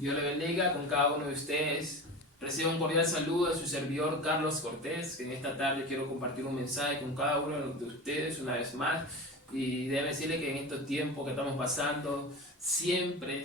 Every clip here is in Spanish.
Dios le bendiga con cada uno de ustedes. Reciba un cordial saludo de su servidor Carlos Cortés, que en esta tarde quiero compartir un mensaje con cada uno de ustedes una vez más. Y debo decirle que en estos tiempos que estamos pasando, siempre,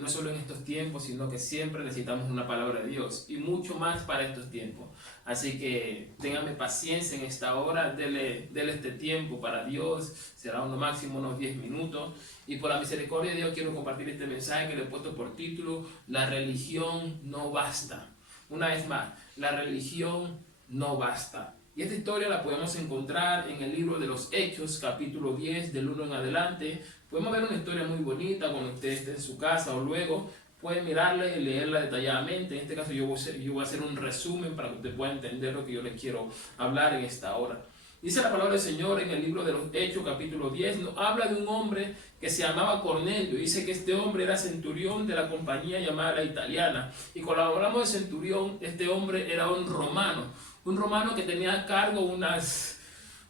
no solo en estos tiempos, sino que siempre necesitamos una palabra de Dios y mucho más para estos tiempos. Así que téngame paciencia en esta hora, dele este tiempo para Dios, será uno máximo unos 10 minutos. Y por la misericordia de Dios quiero compartir este mensaje que le he puesto por título: La religión no basta. Una vez más, la religión no basta. Y esta historia la podemos encontrar en el libro de los Hechos, capítulo 10, del 1 en adelante. Podemos ver una historia muy bonita cuando usted esté en su casa o luego puede mirarla y leerla detalladamente. En este caso yo voy a hacer un resumen para que usted pueda entender lo que yo le quiero hablar en esta hora. Dice la palabra del Señor en el libro de los Hechos, capítulo 10, nos habla de un hombre que se llamaba Cornelio. Dice que este hombre era centurión de la compañía llamada La Italiana. Y cuando hablamos de centurión, este hombre era un romano que tenía a cargo de unas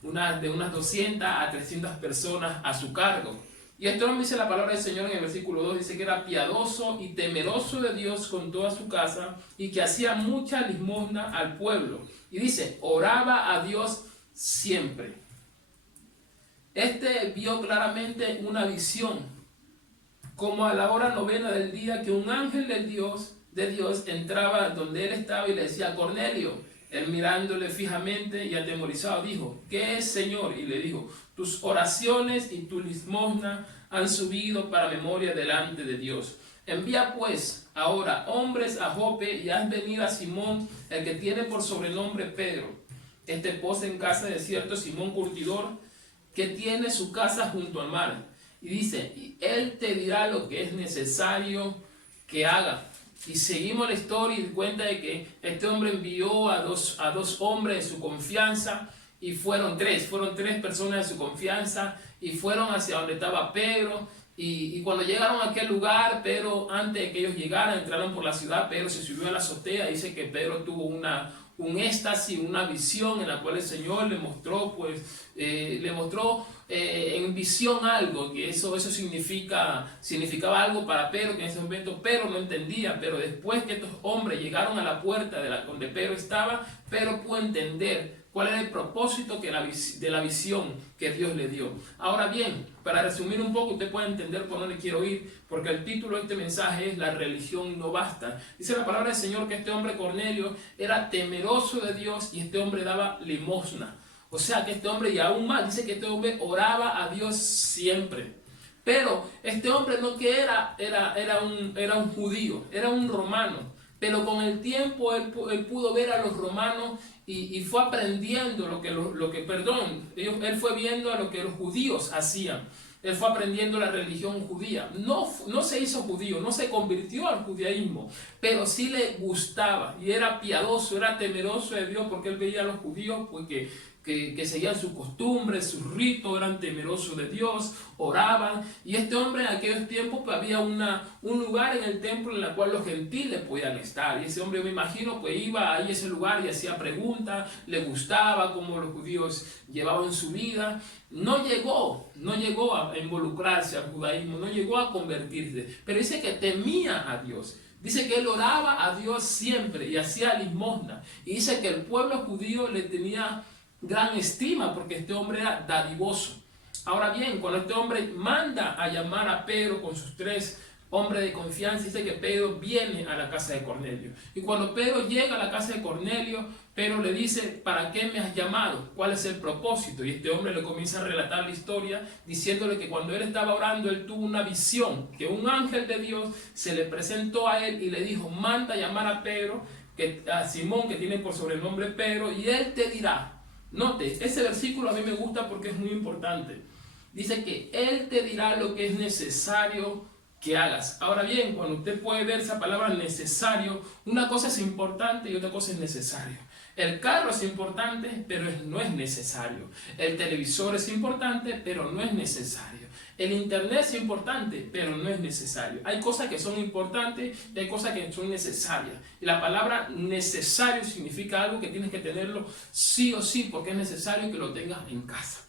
200 a 300 personas a su cargo. Y esto nos dice la palabra del Señor en el versículo 2, dice que era piadoso y temeroso de Dios con toda su casa y que hacía mucha limosna al pueblo. Y dice, oraba a Dios siempre. Este vio claramente una visión, como a la hora novena del día, que un ángel de Dios entraba donde él estaba y le decía, Cornelio. Él mirándole fijamente y atemorizado dijo, ¿qué es, Señor? Y le dijo, tus oraciones y tu limosna han subido para memoria delante de Dios. Envía pues ahora hombres a Jope y haz venir a Simón, el que tiene por sobrenombre Pedro. Este posa en casa de cierto Simón curtidor, que tiene su casa junto al mar. Y dice, y él te dirá lo que es necesario que haga. Y seguimos la historia y cuenta de que este hombre envió a dos hombres de su confianza, y fueron tres personas de su confianza, y fueron hacia donde estaba Pedro. Y cuando llegaron a aquel lugar, Pedro, antes de que ellos llegaran, entraron por la ciudad, Pedro se subió a la azotea. Dice que Pedro tuvo un éxtasis, una visión en la cual el Señor le mostró, en visión algo, que eso significaba algo para Pedro, que en ese momento Pedro no entendía, pero después que estos hombres llegaron a la puerta donde Pedro estaba, Pedro pudo entender cuál era el propósito de la visión que Dios le dio. Ahora bien, para resumir un poco, usted puede entender por dónde quiero ir, porque el título de este mensaje es La religión no basta. Dice la palabra del Señor que este hombre Cornelio era temeroso de Dios y este hombre daba limosna. O sea que este hombre, y aún más, dice que este hombre oraba a Dios siempre. Pero este hombre no que era un judío, era un romano. Pero con el tiempo él pudo ver a los romanos y fue aprendiendo él fue viendo a lo que los judíos hacían. Él fue aprendiendo la religión judía. No se hizo judío, no se convirtió al judaísmo, pero sí le gustaba y era piadoso, era temeroso de Dios, porque él veía a los judíos que seguían sus costumbres, sus ritos, eran temerosos de Dios, oraban. Y este hombre en aquellos tiempos había un lugar en el templo en el cual los gentiles podían estar. Y ese hombre, me imagino, iba ahí a ese lugar y hacía preguntas, le gustaba cómo los judíos llevaban su vida. No llegó a involucrarse al judaísmo, no llegó a convertirse, pero dice que temía a Dios. Dice que él oraba a Dios siempre y hacía limosna. Y dice que el pueblo judío le tenía gran estima porque este hombre era dadivoso. Ahora bien, cuando este hombre manda a llamar a Pedro con sus tres hombres de confianza, dice que Pedro viene a la casa de Cornelio. Y cuando Pedro llega a la casa de Cornelio, Pedro le dice, ¿para qué me has llamado? ¿Cuál es el propósito? Y este hombre le comienza a relatar la historia, diciéndole que cuando él estaba orando, él tuvo una visión, que un ángel de Dios se le presentó a él y le dijo, manda a llamar a Pedro, a Simón, que tiene por sobrenombre Pedro, y él te dirá. Note, ese versículo a mí me gusta porque es muy importante. Dice que él te dirá lo que es necesario que hagas. Ahora bien, cuando usted puede ver esa palabra necesario, una cosa es importante y otra cosa es necesario. El carro es importante, pero no es necesario. El televisor es importante, pero no es necesario. El internet es importante, pero no es necesario. Hay cosas que son importantes y hay cosas que son necesarias. Y la palabra necesario significa algo que tienes que tenerlo sí o sí, porque es necesario que lo tengas en casa.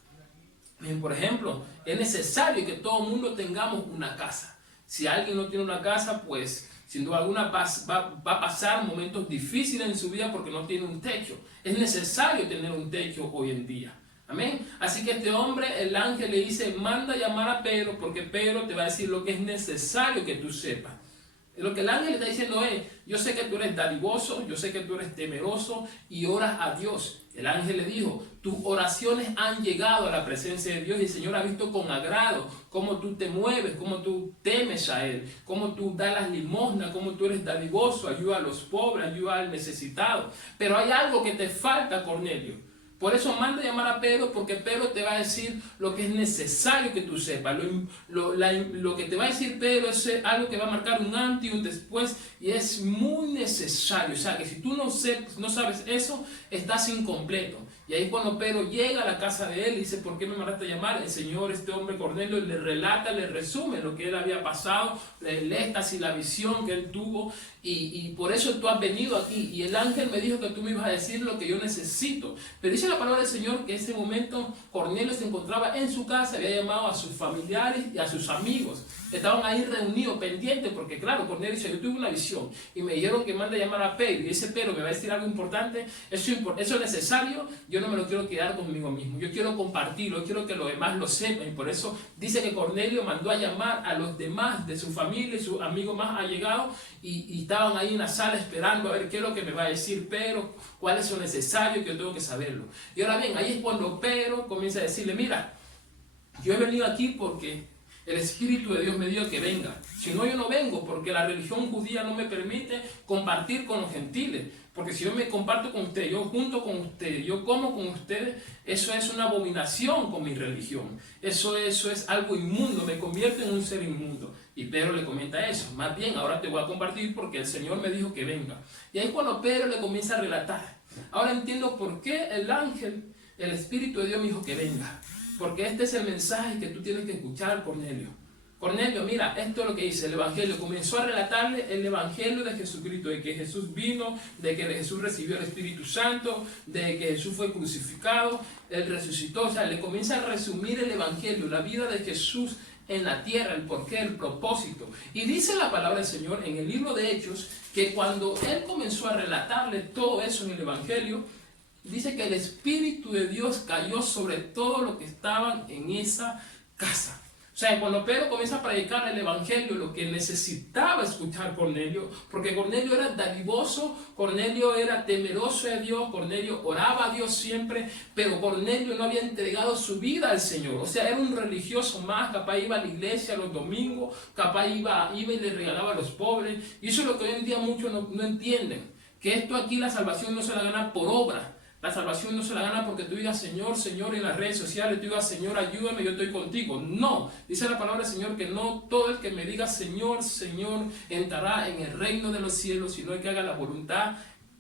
Por ejemplo, es necesario que todo el mundo tengamos una casa. Si alguien no tiene una casa, pues sin duda alguna va a pasar momentos difíciles en su vida porque no tiene un techo. Es necesario tener un techo hoy en día. Amén. Así que este hombre, el ángel le dice, manda a llamar a Pedro porque Pedro te va a decir lo que es necesario que tú sepas. Lo que el ángel le está diciendo es, yo sé que tú eres dadivoso, yo sé que tú eres temeroso y oras a Dios. El ángel le dijo, tus oraciones han llegado a la presencia de Dios y el Señor ha visto con agrado cómo tú te mueves, cómo tú temes a Él, cómo tú das las limosnas, cómo tú eres dadivoso, ayuda a los pobres, ayuda al necesitado. Pero hay algo que te falta, Cornelio. Por eso manda a llamar a Pedro, porque Pedro te va a decir lo que es necesario que tú sepas. Lo que te va a decir Pedro es algo que va a marcar un antes y un después, y es muy necesario. O sea, que si tú no sabes eso, estás incompleto. Y ahí cuando Pedro llega a la casa de él, dice, ¿por qué me mandaste a llamar? El Señor, este hombre Cornelio, le relata, le resume lo que él había pasado, el éxtasis, la visión que él tuvo, y por eso tú has venido aquí. Y el ángel me dijo que tú me ibas a decir lo que yo necesito. Pero dice la palabra del Señor que en ese momento Cornelio se encontraba en su casa, había llamado a sus familiares y a sus amigos. Estaban ahí reunidos, pendientes, porque claro, Cornelio dice, yo tuve una visión y me dijeron que manda a llamar a Pedro, y ese Pedro me va a decir algo importante, eso es necesario, yo no me lo quiero quedar conmigo mismo, yo quiero compartirlo, yo quiero que los demás lo sepan, y por eso dice que Cornelio mandó a llamar a los demás de su familia y sus amigos más allegados, y estaban ahí en la sala esperando a ver qué es lo que me va a decir Pedro, cuál es lo necesario, que yo tengo que saberlo. Y ahora bien, ahí es cuando Pedro comienza a decirle, mira, yo he venido aquí porque el Espíritu de Dios me dijo que venga. Si no, yo no vengo, porque la religión judía no me permite compartir con los gentiles. Porque si yo me comparto con ustedes, yo junto con ustedes, yo como con ustedes, eso es una abominación con mi religión. Eso es algo inmundo, me convierte en un ser inmundo. Y Pedro le comenta eso. Más bien, ahora te voy a compartir porque el Señor me dijo que venga. Y ahí cuando Pedro le comienza a relatar, ahora entiendo por qué el ángel, el Espíritu de Dios me dijo que venga. Porque este es el mensaje que tú tienes que escuchar, Cornelio. Cornelio, mira, esto es lo que dice el Evangelio. Comenzó a relatarle el Evangelio de Jesucristo, de que Jesús vino, de que Jesús recibió el Espíritu Santo, de que Jesús fue crucificado, Él resucitó. O sea, le comienza a resumir el Evangelio, la vida de Jesús en la tierra, el porqué, el propósito. Y dice la palabra del Señor en el libro de Hechos, que cuando Él comenzó a relatarle todo eso en el Evangelio, dice que el Espíritu de Dios cayó sobre todo lo que estaban en esa casa. O sea, cuando Pedro comienza a predicar el Evangelio, lo que necesitaba escuchar Cornelio, porque Cornelio era dadivoso, Cornelio era temeroso de Dios, Cornelio oraba a Dios siempre, pero Cornelio no había entregado su vida al Señor. O sea, era un religioso más, capaz iba a la iglesia los domingos, capaz iba y le regalaba a los pobres. Y eso es lo que hoy en día muchos no entienden, que esto aquí la salvación no se la gana por obra. La salvación no se la gana porque tú digas Señor, Señor en las redes sociales, tú digas Señor, ayúdame, yo estoy contigo. No, dice la palabra del Señor que no todo el que me diga Señor, Señor entrará en el reino de los cielos, sino el que haga la voluntad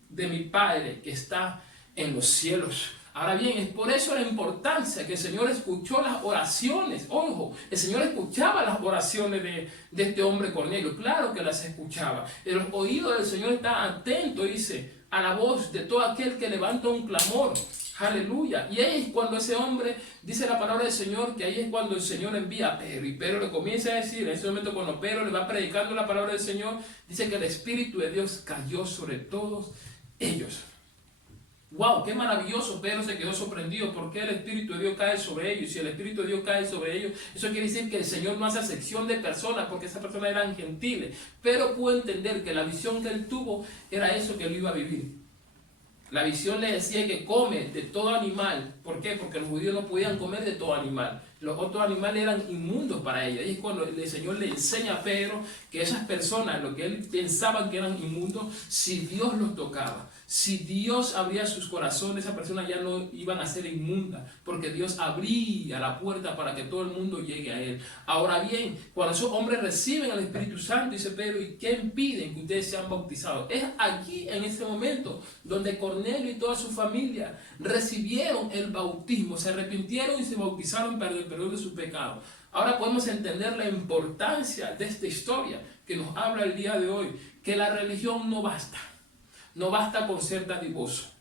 de mi Padre que está en los cielos. Ahora bien, es por eso la importancia que el Señor escuchó las oraciones. Ojo, el Señor escuchaba las oraciones de este hombre Cornelio. Claro que las escuchaba. El oído del Señor está atento, dice, a la voz de todo aquel que levanta un clamor. Aleluya. Y ahí es cuando ese hombre, dice la palabra del Señor, que ahí es cuando el Señor envía a Pedro. Y Pedro le comienza a decir, en ese momento cuando Pedro le va predicando la palabra del Señor, dice que el Espíritu de Dios cayó sobre todos ellos. ¡Wow! ¡Qué maravilloso! Pedro se quedó sorprendido porque el Espíritu de Dios cae sobre ellos. Y si el Espíritu de Dios cae sobre ellos, eso quiere decir que el Señor no hace acepción de personas porque esas personas eran gentiles. Pero pudo entender que la visión que él tuvo era eso que él iba a vivir. La visión le decía que come de todo animal. ¿Por qué? Porque los judíos no podían comer de todo animal. Los otros animales eran inmundos para ellos. Y es cuando el Señor le enseña a Pedro que esas personas, lo que él pensaba que eran inmundos, si Dios los tocaba, si Dios abría sus corazones, esas personas ya no iban a ser inmundas, porque Dios abría la puerta para que todo el mundo llegue a Él. Ahora bien, cuando esos hombres reciben al Espíritu Santo, dice Pedro, ¿y qué impiden que ustedes sean bautizados? Es aquí, en este momento, donde Cornelio y toda su familia recibieron el bautismo, se arrepintieron y se bautizaron para el perdón de sus pecados. Ahora podemos entender la importancia de esta historia que nos habla el día de hoy, que la religión no basta. No basta con ser dadivoso.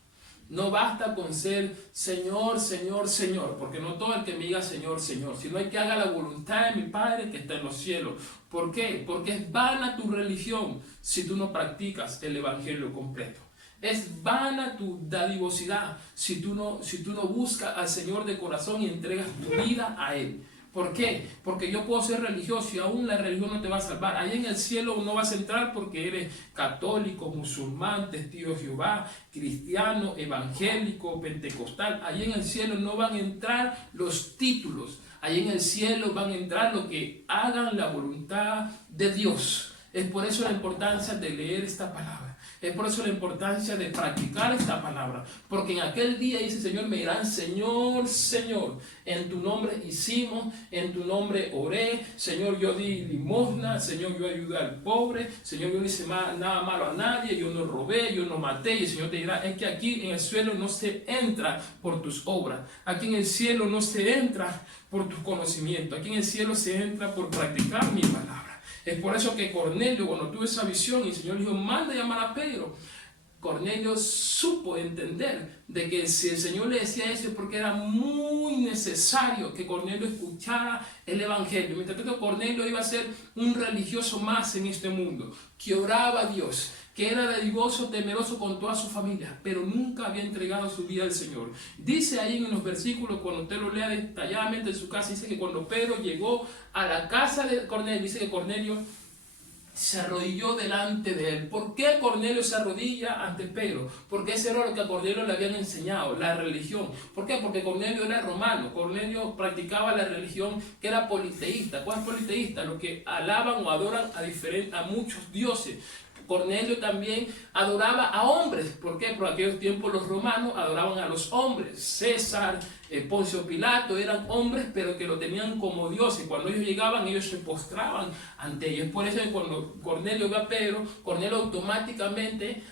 No basta con ser Señor, Señor, Señor, porque no todo el que me diga Señor, Señor, sino hay que haga la voluntad de mi Padre que está en los cielos. ¿Por qué? Porque es vana tu religión si tú no practicas el evangelio completo. Es vana tu dadivosidad si tú no buscas al Señor de corazón y entregas tu vida a Él. ¿Por qué? Porque yo puedo ser religioso y aún la religión no te va a salvar. Allá en el cielo no vas a entrar porque eres católico, musulmán, testigo de Jehová, cristiano, evangélico, pentecostal. Allá en el cielo no van a entrar los títulos. Allá en el cielo van a entrar los que hagan la voluntad de Dios. Es por eso la importancia de leer esta palabra. Es por eso la importancia de practicar esta palabra. Porque en aquel día dice el Señor, me dirán, Señor, Señor, en tu nombre hicimos, en tu nombre oré, Señor, yo di limosna, Señor, yo ayudé al pobre, Señor, yo no hice nada malo a nadie, yo no robé, yo no maté. Y el Señor te dirá, es que aquí en el cielo no se entra por tus obras. Aquí en el cielo no se entra por tus conocimientos. Aquí en el cielo se entra por practicar mi palabra. Es por eso que Cornelio, cuando tuvo esa visión y el Señor dijo, manda a llamar a Pedro, Cornelio supo entender de que si el Señor le decía eso es porque era muy necesario que Cornelio escuchara el evangelio. Mientras tanto, Cornelio iba a ser un religioso más en este mundo, que oraba a Dios, que era dadivoso, temeroso con toda su familia, pero nunca había entregado su vida al Señor. Dice ahí en los versículos, cuando usted lo lea detalladamente en su casa, dice que cuando Pedro llegó a la casa de Cornelio, dice que Cornelio se arrodilló delante de él. ¿Por qué Cornelio se arrodilla ante Pedro? Porque ese era lo que a Cornelio le habían enseñado, la religión. ¿Por qué? Porque Cornelio era romano. Cornelio practicaba la religión que era politeísta. ¿Cuál es politeísta? Los que alaban o adoran a muchos dioses. Cornelio también adoraba a hombres. ¿Por qué? Por aquellos tiempos los romanos adoraban a los hombres. César, Poncio Pilato eran hombres, pero que lo tenían como dioses. Cuando ellos llegaban, ellos se postraban ante ellos. Por eso cuando Cornelio ve a Pedro, Cornelio automáticamente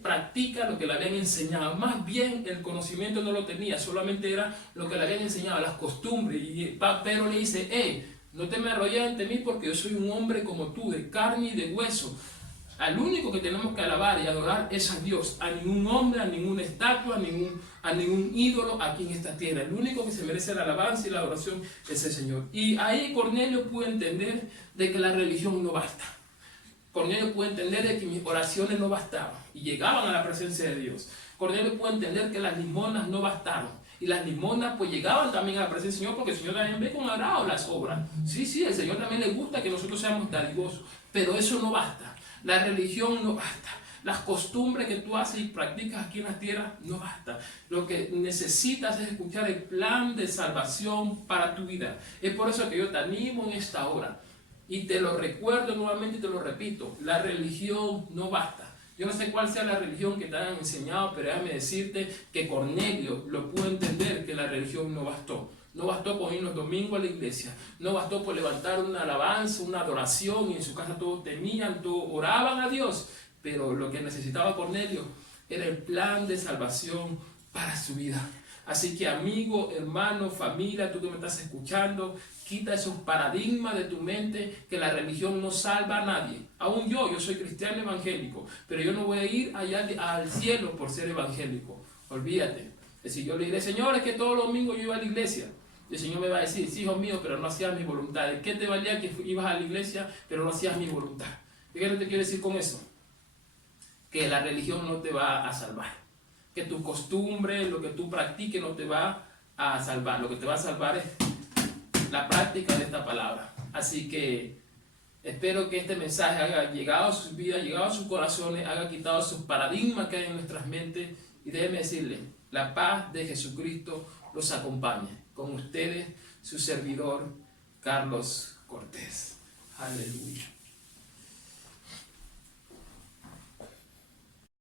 practica lo que le habían enseñado. Más bien el conocimiento no lo tenía, solamente era lo que le habían enseñado, las costumbres. Y Pedro le dice, no te me arrodilles ante mí porque yo soy un hombre como tú, de carne y de hueso. Al único que tenemos que alabar y adorar es a Dios, a ningún hombre, a ninguna estatua, a ningún ídolo aquí en esta tierra. El único que se merece la alabanza y la adoración es el Señor. Y ahí Cornelio pudo entender de que la religión no basta. Cornelio pudo entender de que mis oraciones no bastaban y llegaban a la presencia de Dios. Cornelio pudo entender que las limonas no bastaron. Y las limonas pues llegaban también a la presencia del Señor, porque el Señor también ve con agrado las obras. Sí, el Señor también le gusta que nosotros seamos dadivosos, pero eso no basta. La religión no basta. Las costumbres que tú haces y practicas aquí en la tierra no basta. Lo que necesitas es escuchar el plan de salvación para tu vida. Es por eso que yo te animo en esta hora. Y te lo recuerdo nuevamente y te lo repito. La religión no basta. Yo no sé cuál sea la religión que te hayan enseñado, pero déjame decirte que Cornelio lo pudo entender, que la religión no bastó. No bastó con ir los domingos a la iglesia. No bastó por levantar una alabanza, una adoración, y en su casa todos temían, todos oraban a Dios. Pero lo que necesitaba Cornelio era el plan de salvación para su vida. Así que amigo, hermano, familia, tú que me estás escuchando, quita esos paradigmas de tu mente que la religión no salva a nadie. Aún yo soy cristiano evangélico, pero yo no voy a ir allá al cielo por ser evangélico. Olvídate. Es decir, yo le diré, Señor, es que todos los domingos yo iba a la iglesia. Y el Señor me va a decir, sí, hijo mío, pero no hacías mi voluntad. ¿De qué te valía que ibas a la iglesia, pero no hacías mi voluntad? ¿Y qué te quiero decir con eso? Que la religión no te va a salvar. Que tu costumbre, lo que tú practiques no te va a salvar. Lo que te va a salvar es la práctica de esta palabra. Así que espero que este mensaje haya llegado a sus vidas, llegado a sus corazones, haya quitado esos paradigmas que hay en nuestras mentes. Y déjeme decirle, la paz de Jesucristo los acompañe. Con ustedes, su servidor, Carlos Cortés. Aleluya.